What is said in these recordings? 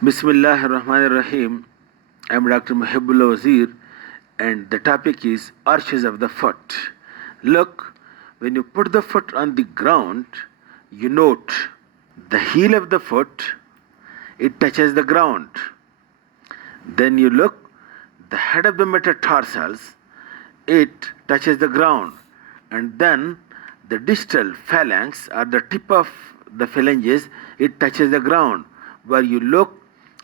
Bismillah ar-Rahman ar-Rahim. I am Dr. Mohibullah Wazir, and the topic is arches of the foot. Look, when you put the foot on the ground, you note the heel of the foot, it touches the ground. Then you look, the head of the metatarsals, it touches the ground. And then the distal phalanx or the tip of the phalanges, it touches the ground. Where you look,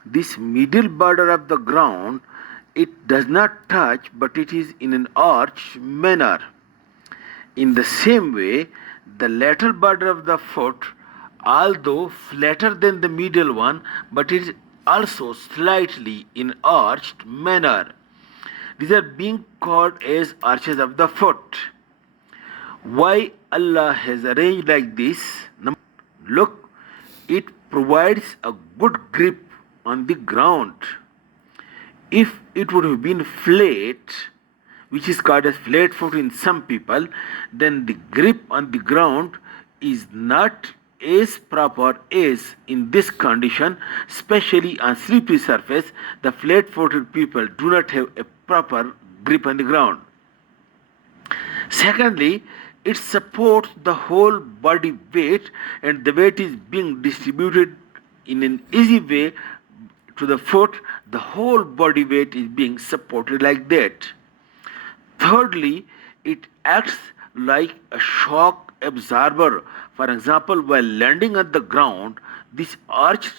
this middle border of the ground, it does not touch, but it is in an arch manner. In the same way, the lateral border of the foot, although flatter than the middle one, but it is also slightly in arched manner. These are being called as arches of the foot. Why Allah has arranged like this? Look, it provides a good grip on the ground. If it would have been flat, which is called as flat foot in some people, then the grip on the ground is not as proper as in this condition, especially on slippery surface. The flat-footed people do not have a proper grip on the ground. Secondly, it supports the whole body weight, and the weight is being distributed in an easy way to the foot. The whole body weight is being supported like that. Thirdly, it acts like a shock absorber. For example, while landing on the ground, this arched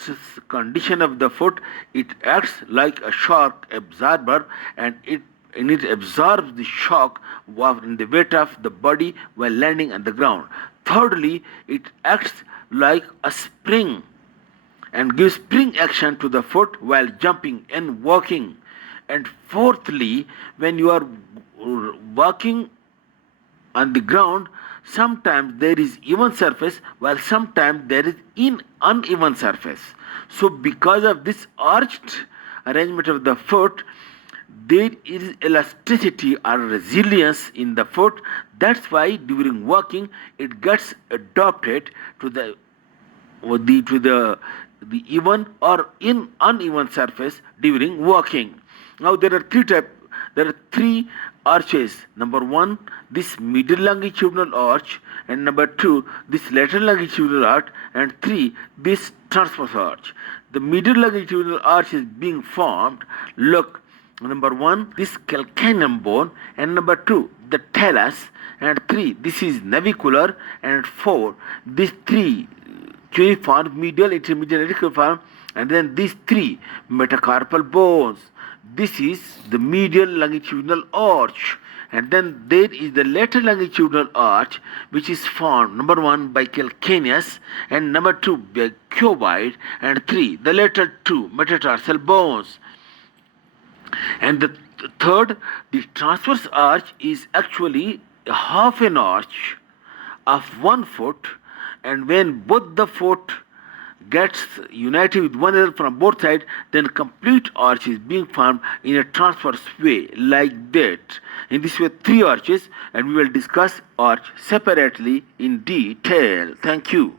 condition of the foot, it acts like a shock absorber, and it absorbs the shock in the weight of the body while landing on the ground. Thirdly, it acts like a spring and gives spring action to the foot while jumping and walking. And fourthly, when you are walking on the ground, sometimes there is even surface while sometimes there is uneven surface. So because of this arched arrangement of the foot, there is elasticity or resilience in the foot. That's why during walking it gets adapted to the even or uneven surface during walking. Now there are three arches. Number one, this middle longitudinal arch, and number two, this lateral longitudinal arch, and three, this transverse arch. The middle longitudinal arch is being formed. Look, number one, this calcaneum bone, and number two, the talus, and three, this is navicular, and four, these three cuneiform, medial, intermediate, radicular, and then these three metacarpal bones. This is the medial longitudinal arch, and then there is the lateral longitudinal arch, which is formed number one by calcaneus, and number two by cuboid, and three the lateral two metatarsal bones. And the third, the transverse arch, is actually half an arch of 1 foot, and when both the foot gets united with one another from both sides, then complete arch is being formed in a transverse way like that. In this way, three arches, and we will discuss arch separately in detail. Thank you.